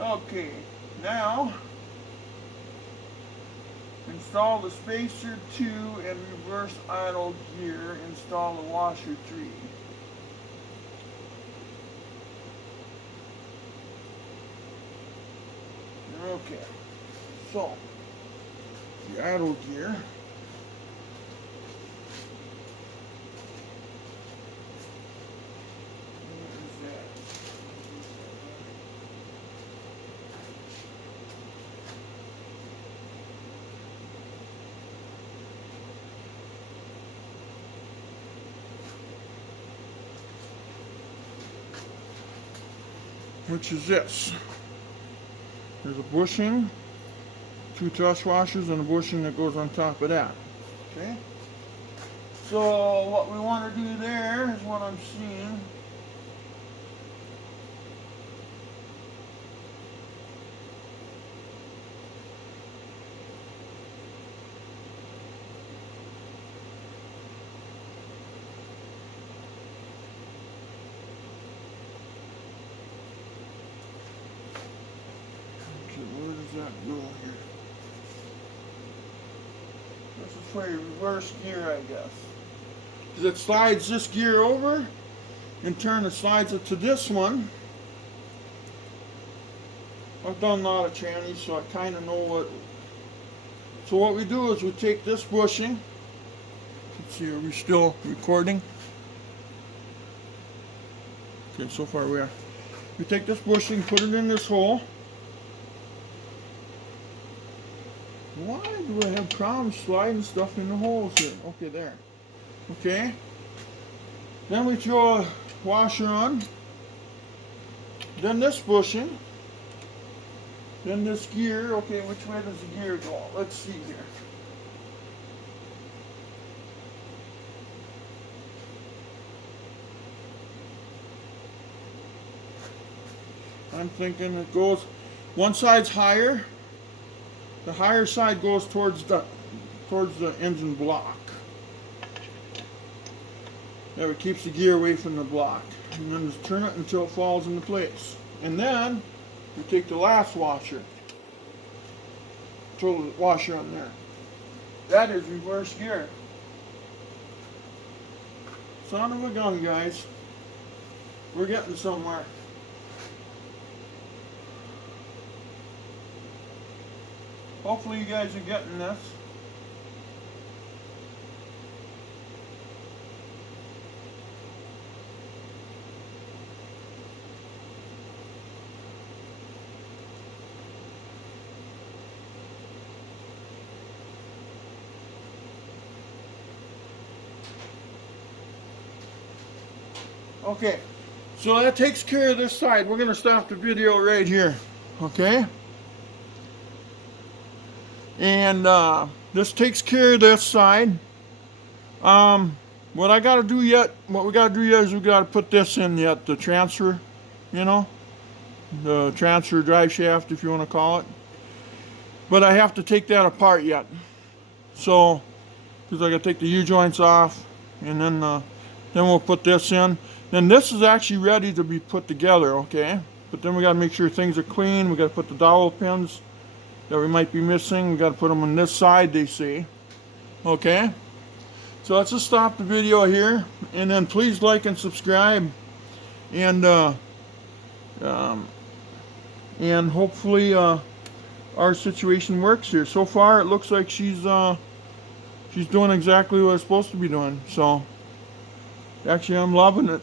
Okay, now install the spacer 2 and reverse idle gear. Install the washer 3. Okay, so the idle gear. Which is this. There's a bushing, 2 thrust washers, and a bushing that goes on top of that. Okay? So what we want to do there is what I'm seeing. Where does that go here? This is for your reverse gear, I guess. Because it slides this gear over, in turn it slides it to this one. I've done a lot of trannies, so I kind of know what. So what we do is we take this bushing. Let's see, are we still recording? Okay, so far we are. We take this bushing, put it in this hole. Why do I have problems sliding stuff in the holes here? Okay, there. Okay. Then we throw a washer on. Then this bushing. Then this gear. Okay, which way does the gear go? Let's see here. I'm thinking it goes, one side's higher. The higher side goes towards the engine block. There, it keeps the gear away from the block. And then just turn it until it falls into place. And then we take the last washer. Throw the washer on there. That is reverse gear. Son of a gun, guys. We're getting somewhere. Hopefully you guys are getting this. Okay, so that takes care of this side. We're going to stop the video right here. Okay? And this takes care of this side. What we got to do yet is we got to put this in yet, the transfer, the transfer drive shaft, if you want to call it. But I have to take that apart yet. So, because I got to take the U-joints off, and then we'll put this in. Then this is actually ready to be put together, okay? But then we got to make sure things are clean. We got to put the dowel pins that we might be missing. We got to put them on this side, they say. Okay? So let's just stop the video here, and then please like and subscribe, and hopefully our situation works here. So far, it looks like she's doing exactly what it's supposed to be doing. So actually, I'm loving it.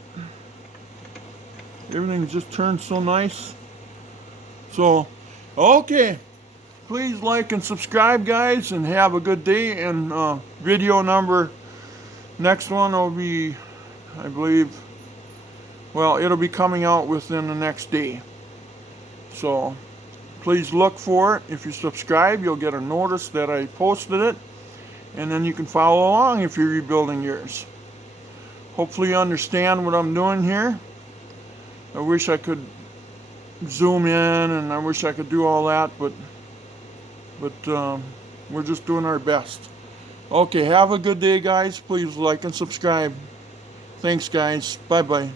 Everything's just turned so nice. So, okay. Please like and subscribe, guys, and have a good day. And video number, next one will be, I believe, well, it'll be coming out within the next day. So please look for it. If you subscribe, you'll get a notice that I posted it, and then you can follow along if you're rebuilding yours. Hopefully you understand what I'm doing here. I wish I could zoom in, and I wish I could do all that, but we're just doing our best. Okay, have a good day, guys. Please like and subscribe. Thanks, guys. Bye-bye.